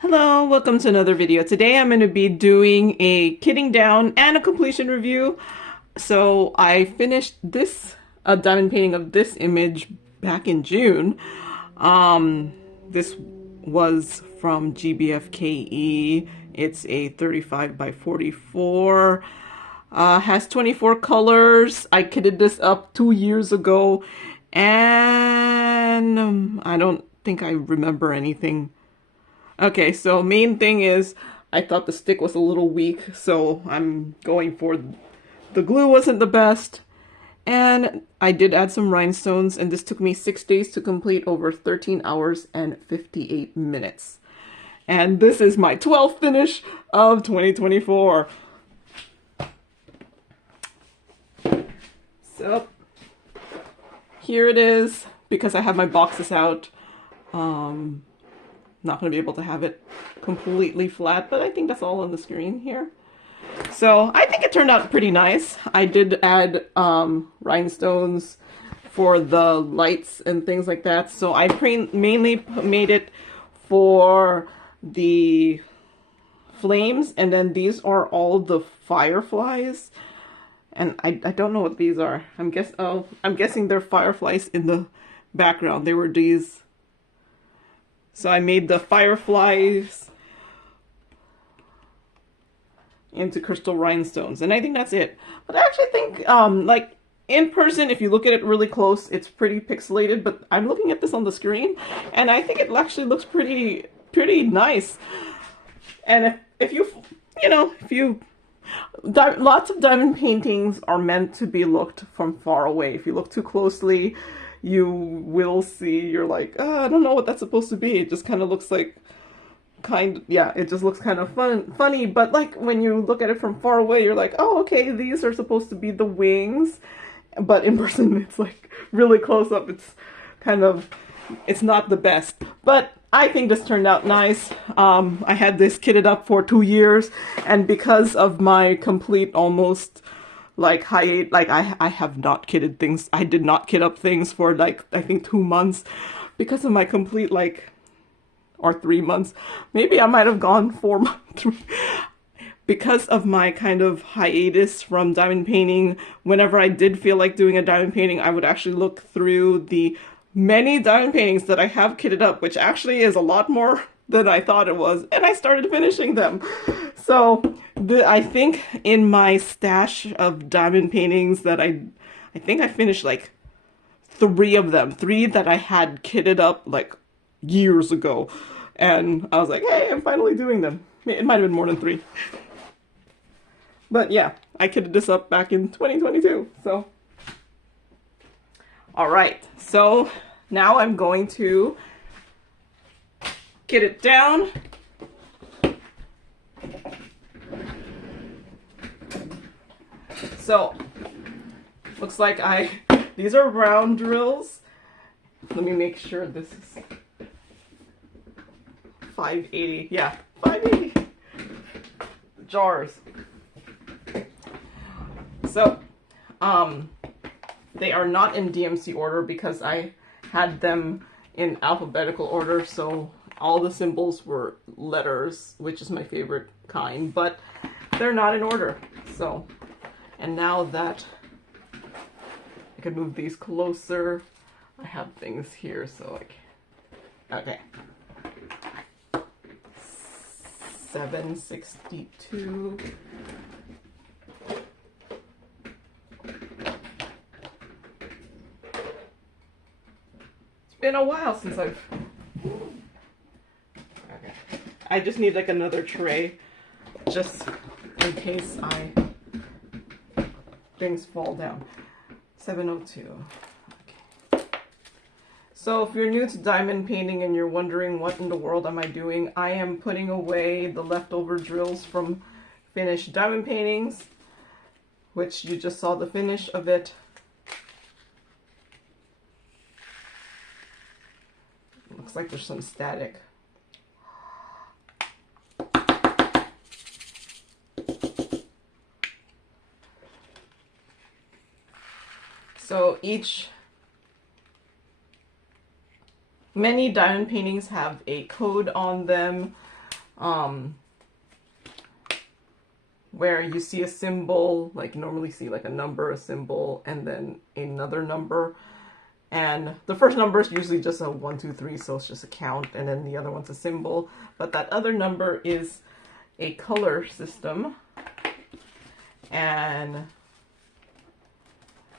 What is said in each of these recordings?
Hello, welcome to another video. Today I'm going to be doing a kitting down and a completion review. So I finished this diamond painting of this image back in June. This was from GBFKE. It's a 35 by 44. Has 24 colors. I kitted this up 2 years ago and I don't think I remember anything. Okay, so main thing is I thought the stick was a little weak, so I'm going for the glue wasn't the best. And I did add some rhinestones, and this took me 6 days to complete, over 13 hours and 58 minutes. And this is my 12th finish of 2024. So here it is, because I have my boxes out. Not going to be able to have it completely flat, but I think that's all on the screen here. So I think it turned out pretty nice. I did add rhinestones for the lights and things like that. So I mainly made it for the flames, and then these are all the fireflies. And I don't know what these are. I'm guessing they're fireflies in the background. They were these. So I made the fireflies into crystal rhinestones, and I think that's it. But I actually think, like, in person, if you look at it really close, it's pretty pixelated, but I'm looking at this on the screen, and I think it actually looks pretty nice. And if you lots of diamond paintings are meant to be looked from far away. If you look too closely, you will see, you're like, oh, I don't know what that's supposed to be. It just kind of looks like, it just looks kind of funny. But like when you look at it from far away, you're like, oh, okay, these are supposed to be the wings. But in person, it's like really close up. It's not the best. But I think this turned out nice. I had this kitted up for 2 years, and because of my complete almost like I have not kitted things. I did not kit up things for like I think 2 months because of my complete or 3 months. Maybe I might have gone 4 months because of my kind of hiatus from diamond painting. Whenever I did feel like doing a diamond painting, I would actually look through the many diamond paintings that I have kitted up, which actually is a lot more than I thought it was, and I started finishing them. So I think in my stash of diamond paintings that I think I finished like 3 of them, 3 that I had kitted up like years ago, and I was like, hey, I'm finally doing them. It might have been more than 3, but yeah, I kitted this up back in 2022. So all right, so now I'm going to kit it down. So looks like these are round drills. Let me make sure this is 580. Yeah, 580 jars. So they are not in DMC order because I had them in alphabetical order, so all the symbols were letters, which is my favorite kind, but they're not in order. So, and now that I can move these closer, I have things here, so like, okay. 762. It's been a while since I've... Okay. I just need like another tray, just in case things fall down. 702. Okay. So if you're new to diamond painting and you're wondering what in the world am I doing, I am putting away the leftover drills from finished diamond paintings, which you just saw the finish of it. Looks like there's some static. So many diamond paintings have a code on them. where you see a symbol, like you normally see like a number, a symbol, and then another number. And the first number is usually just a 1, 2, 3, so it's just a count, and then the other one's a symbol. But that other number is a color system, and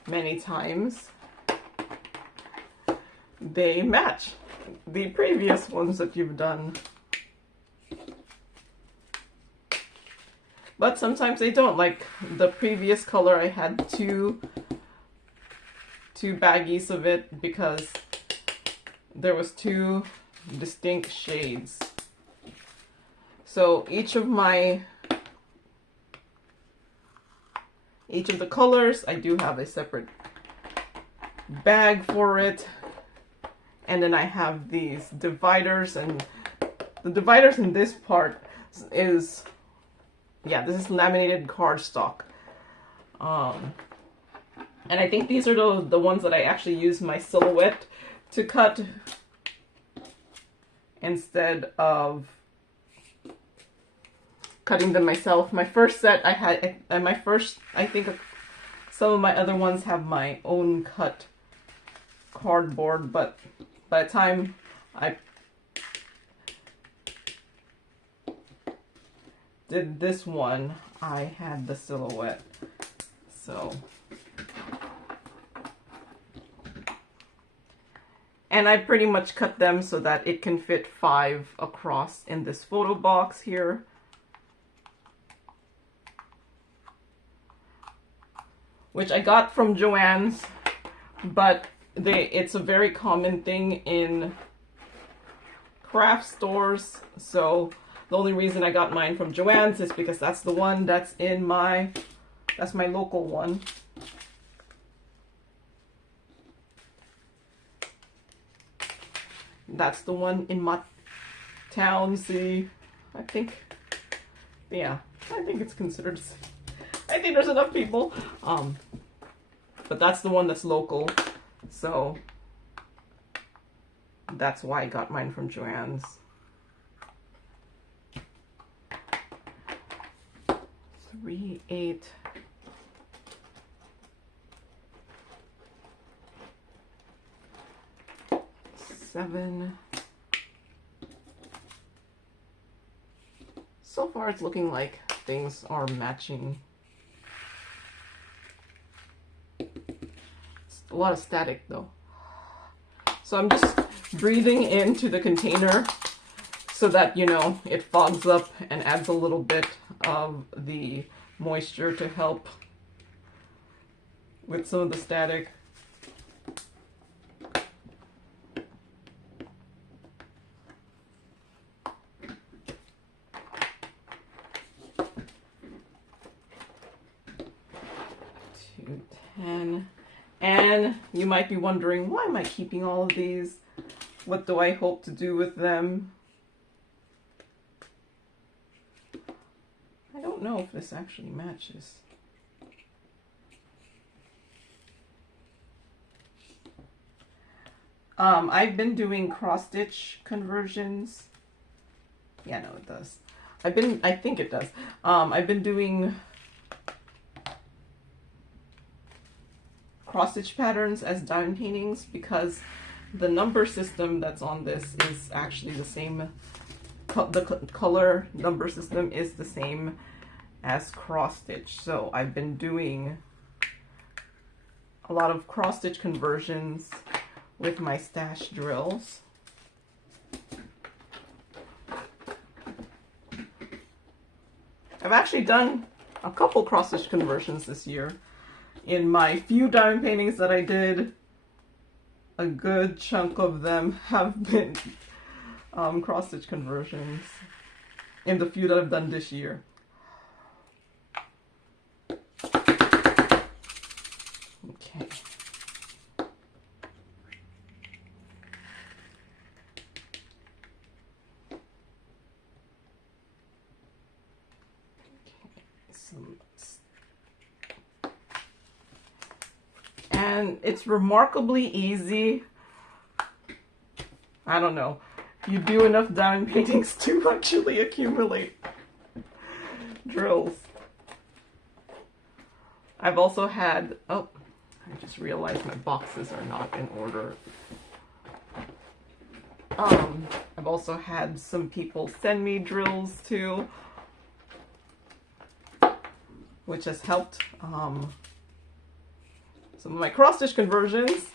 many times they match the previous ones that you've done. But sometimes they don't. Like the previous color, I had two baggies of it because there was two distinct shades. So each of the colors, I do have a separate bag for it. And then I have these dividers, and the dividers in this part is, yeah, this is laminated cardstock. And I think these are the ones that I actually use my silhouette to cut instead of cutting them myself. My first set I had, and I think some of my other ones have my own cut cardboard, but by the time I did this one, I had the silhouette. So, and I pretty much cut them so that it can fit 5 across in this photo box here. Which I got from Joann's, but it's a very common thing in craft stores. So the only reason I got mine from Joann's is because that's the one that's in that's my local one. That's the one in my town. See, I think, yeah, I think it's considered, I think there's enough people. But that's the one that's local. So that's why I got mine from Joann's. 3, 8. Seven. So far it's looking like things are matching. It's a lot of static though. So I'm just breathing into the container so that, you know, it fogs up and adds a little bit of the moisture to help with some of the static. And you might be wondering, why am I keeping all of these? What do I hope to do with them? I don't know if this actually matches. I've been doing cross-stitch conversions. Yeah, no, it does. I think it does. I've been doing cross-stitch patterns as diamond paintings because the number system that's on this is actually the same. The color number system is the same as cross-stitch. So I've been doing a lot of cross-stitch conversions with my stash drills. I've actually done a couple cross-stitch conversions this year. In my few diamond paintings that I did, a good chunk of them have been cross-stitch conversions in the few that I've done this year. Okay. And it's remarkably easy. I don't know. you do enough diamond paintings to actually accumulate drills. I've also had, oh, I just realized my boxes are not in order. I've also had some people send me drills too, which has helped some of my cross stitch conversions,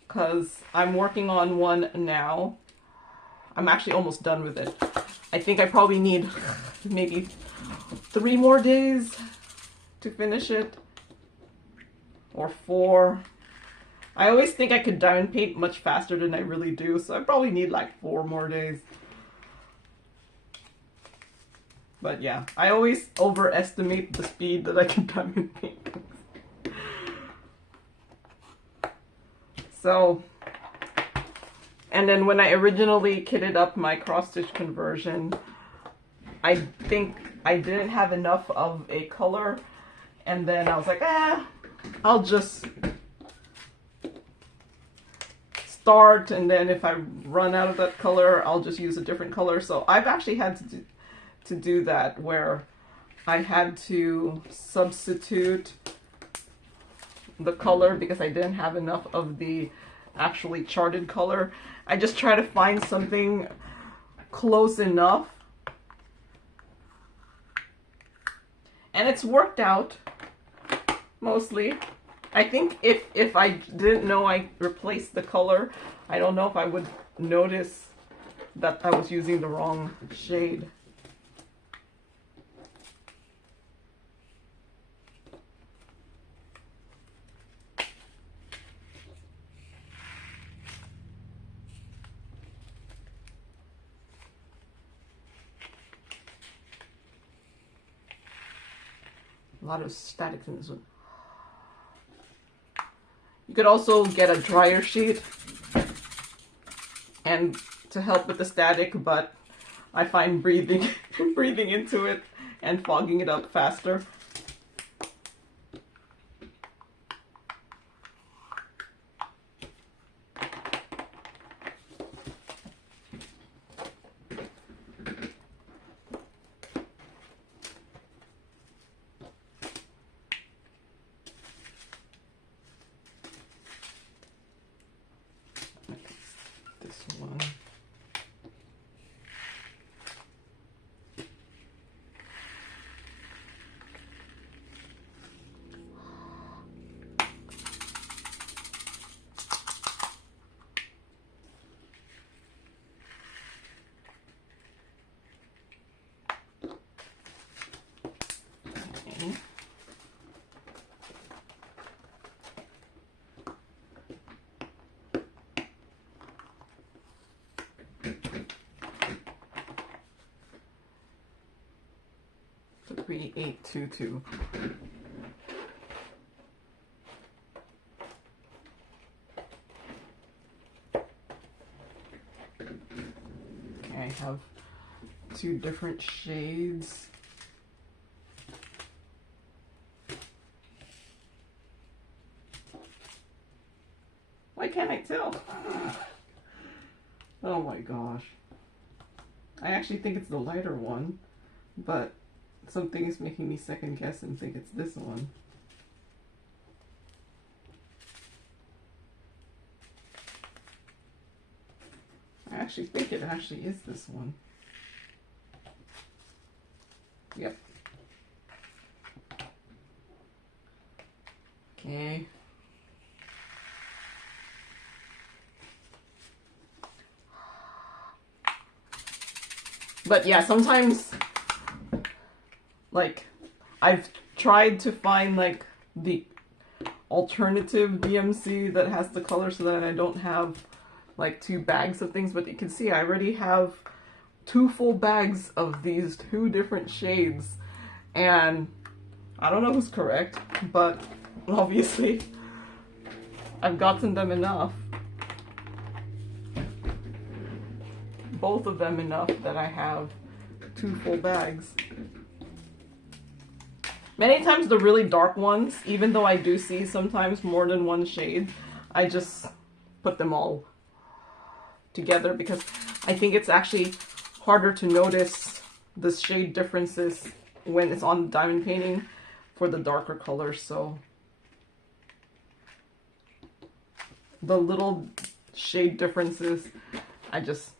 because I'm working on one now. I'm actually almost done with it. I think I probably need maybe 3 more days to finish it, or 4. I always think I could diamond paint much faster than I really do, so I probably need like 4 more days. But yeah, I always overestimate the speed that I can diamond paint. So, and then when I originally kitted up my cross stitch conversion, I think I didn't have enough of a color, and then I was like, I'll just start, and then if I run out of that color, I'll just use a different color. So I've actually had to do that, where I had to substitute the color because I didn't have enough of the actually charted color. I just try to find something close enough, and it's worked out mostly. I think if I didn't know I replaced the color, I don't know if I would notice that I was using the wrong shade. A lot of static in this one. You could also get a dryer sheet and to help with the static, but I find breathing into it and fogging it up faster. One. Okay. So 3822. Okay, I have 2 different shades. Why can't I tell? Oh my gosh. I actually think it's the lighter one, but something is making me second guess and think it's this one. I actually think it actually is this one. Yep. Okay. But yeah, sometimes, like, I've tried to find like the alternative DMC that has the color so that I don't have like 2 bags of things, but you can see I already have 2 full bags of these 2 different shades, and I don't know who's correct, but obviously I've gotten them enough. Both of them enough that I have 2 full bags. Many times the really dark ones, even though I do see sometimes more than 1 shade, I just put them all together because I think it's actually harder to notice the shade differences when it's on diamond painting for the darker colors. So the little shade differences, I just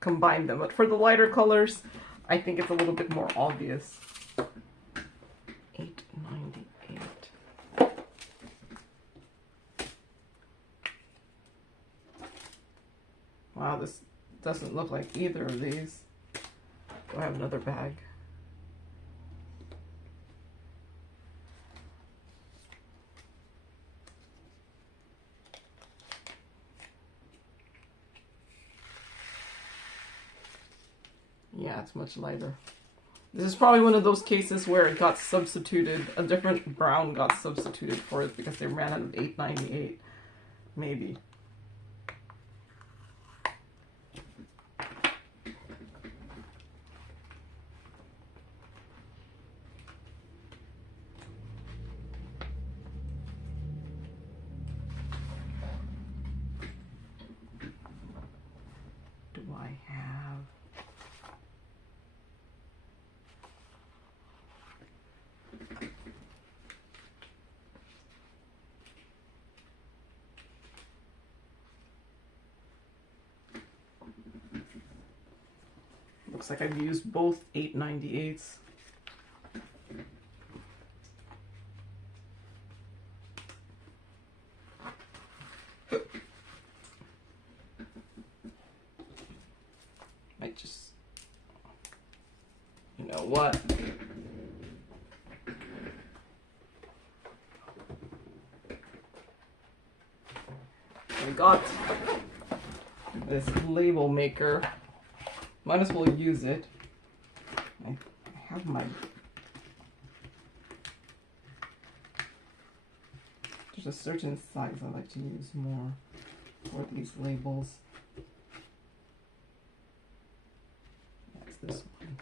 combine them. But for the lighter colors, I think it's a little bit more obvious. $8.98. Wow, this doesn't look like either of these. Do I have another bag? Yeah, it's much lighter. This is probably one of those cases where it got substituted, a different brown got substituted for it because they ran out of $8.98, maybe. Do I have... Looks like I've used both 8.98s. I just, you know what? I got this label maker. Might as well use it. I have my... There's a certain size I like to use more for these labels. That's this one.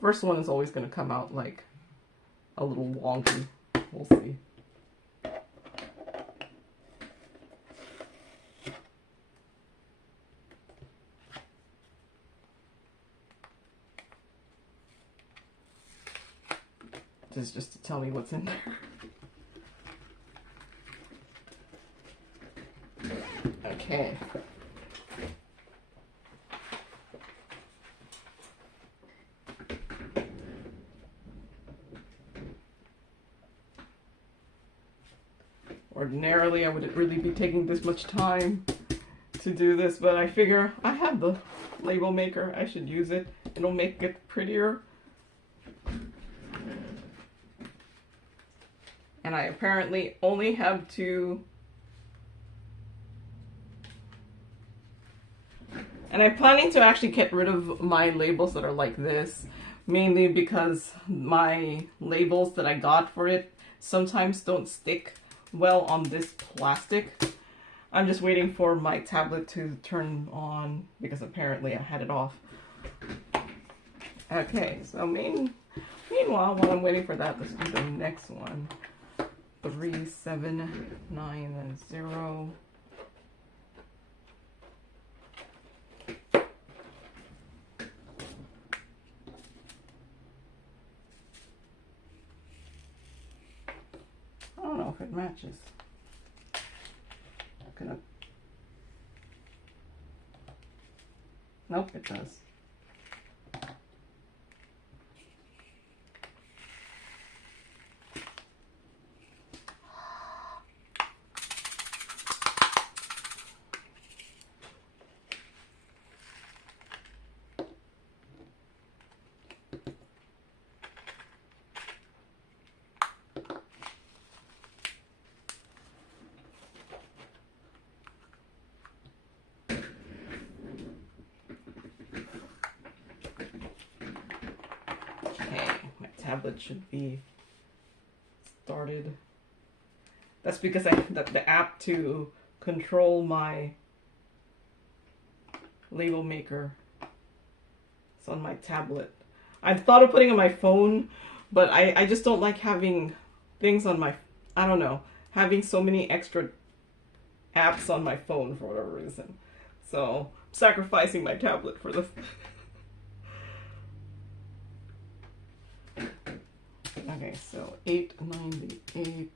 First one is always going to come out like a little wonky. We'll see. This is just to tell me what's in there. Okay. Ordinarily, I wouldn't really be taking this much time to do this, but I figure I have the label maker. I should use it. It'll make it prettier. And I apparently only have to... And I'm planning to actually get rid of my labels that are like this, mainly because my labels that I got for it sometimes don't stick well on this plastic. I'm just waiting for my tablet to turn on because apparently I had it off. Okay, so meanwhile, while I'm waiting for that, let's do the next one. 3790. I don't know if it matches. Nope, it does. Tablet should be started. That's because the app to control my label maker is on my tablet. I've thought of putting it on my phone, but I just don't like having things on my, I don't know, having so many extra apps on my phone for whatever reason. So I'm sacrificing my tablet for this. Okay, so 898.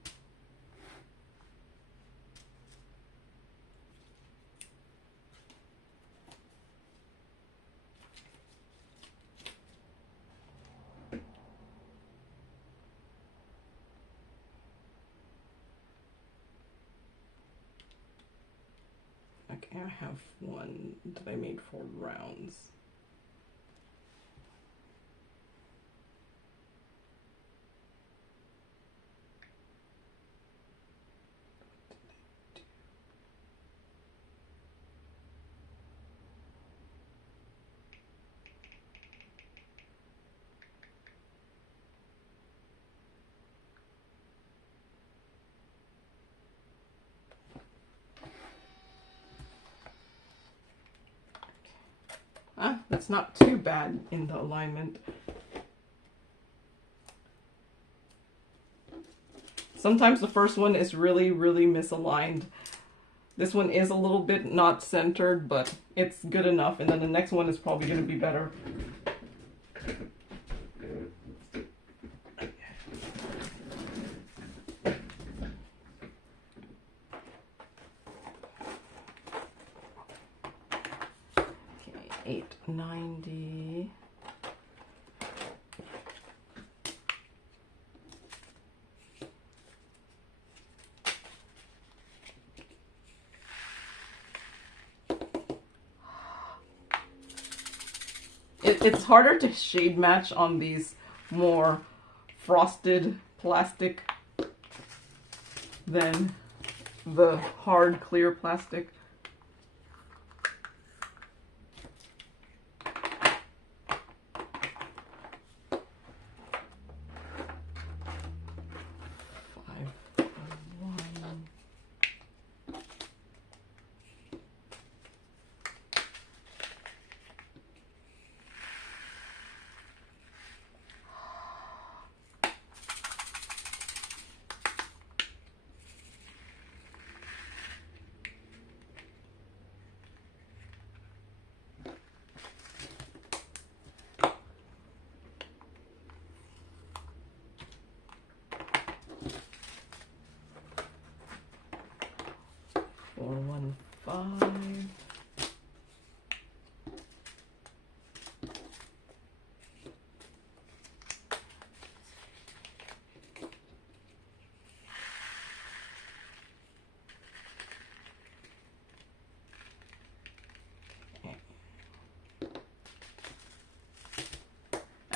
Okay, I have one that I made for rounds. That's not too bad in the alignment. Sometimes the first one is really, really misaligned. This one is a little bit not centered, but it's good enough. And then the next one is probably going to be better. Okay, 890. It's harder to shade match on these more frosted plastic than the hard clear plastic.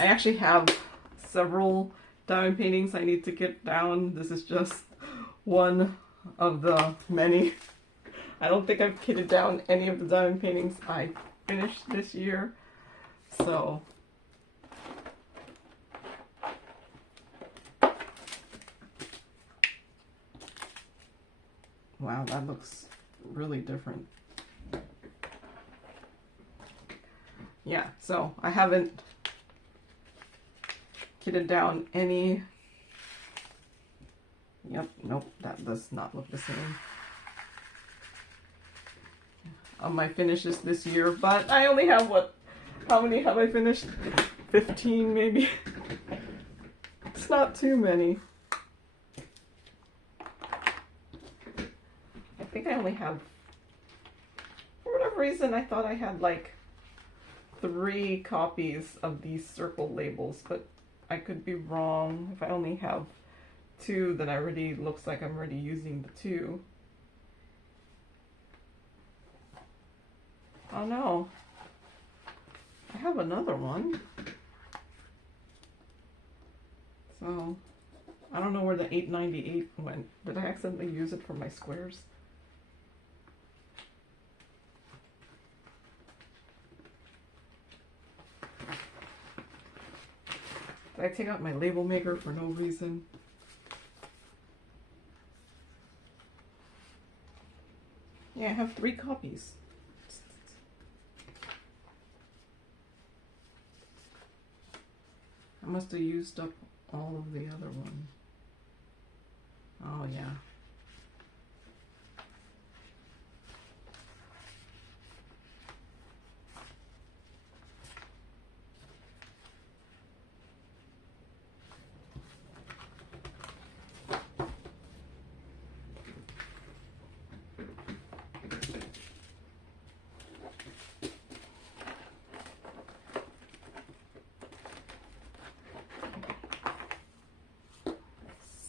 I actually have several diamond paintings I need to get down. This is just one of the many. I don't think I've kitted down any of the diamond paintings I finished this year. So wow, that looks really different. Yeah, so I haven't kitted down any. Yep, nope, that does not look the same on my finishes this year, but I only have how many have I finished? 15 maybe. It's not too many. I think I only have, for whatever reason, I thought I had like 3 copies of these circle labels, but I could be wrong. If I only have 2, then I already looks like I'm already using the 2. Oh no, I have another one. So I don't know where the 898 went. Did I accidentally use it for my squares? Did I take out my label maker for no reason? Yeah, I have 3 copies. I must have used up all of the other one. Oh yeah.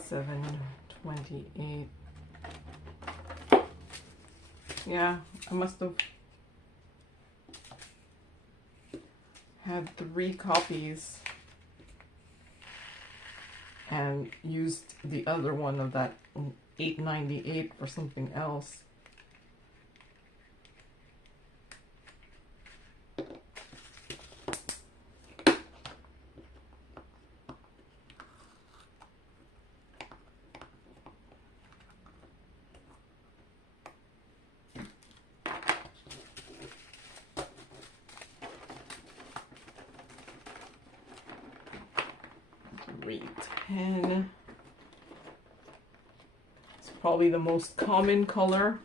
$7.28. Yeah, I must have had 3 copies and used the other one of that $8.98 for something else. $3.10. It's probably the most common color.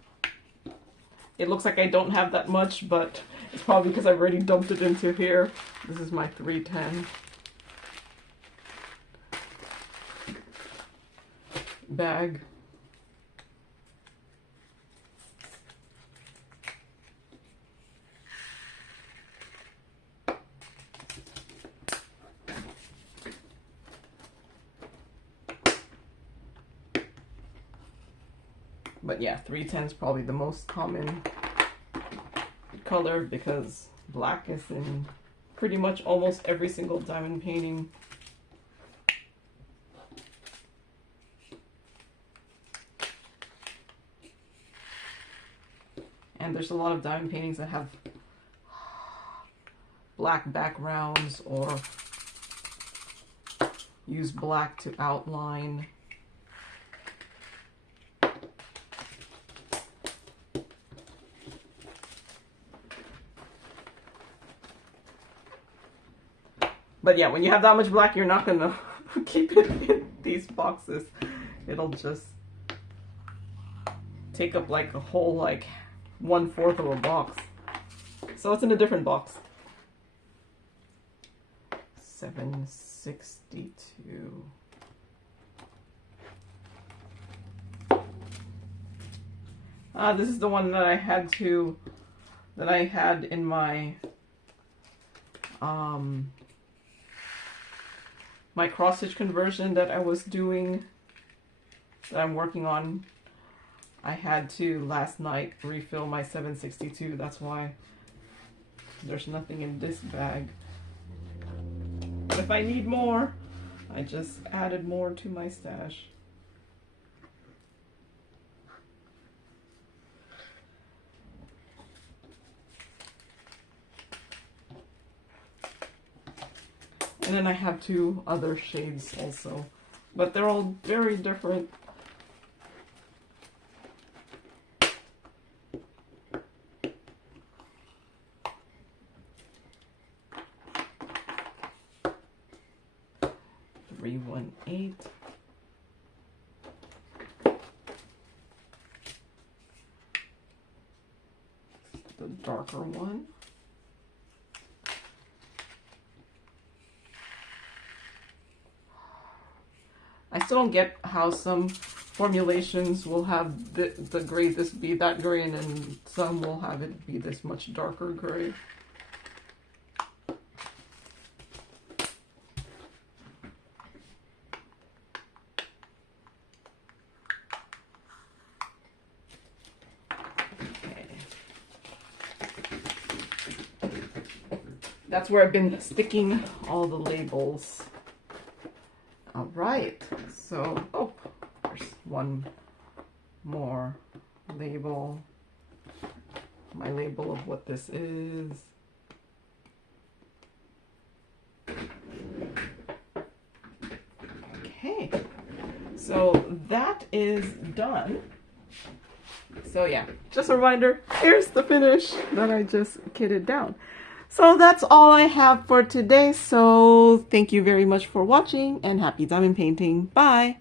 It looks like I don't have that much, but it's probably because I've already dumped it into here. This is my $3.10 bag. But yeah, 310 is probably the most common color because black is in pretty much almost every single diamond painting. And there's a lot of diamond paintings that have black backgrounds or use black to outline. But yeah, when you have that much black, you're not gonna keep it in these boxes. It'll just take up like a whole like 1/4 of a box. So it's in a different box. $7.62. This is the one that I had in my my cross stitch conversion that I was doing, that I'm working on. I had to last night refill my 762. That's why there's nothing in this bag. But if I need more, I just added more to my stash. And then I have 2 other shades also, but they're all very different. $3.18. The darker one. I still don't get how some formulations will have the gray this be that gray, and then some will have it be this much darker gray. That's where I've been sticking all the labels. All right, so, oh, there's one more label. My label of what this is. Okay, so that is done. So yeah, just a reminder, here's the finish that I just kitted down. So that's all I have for today. So thank you very much for watching and happy diamond painting. Bye!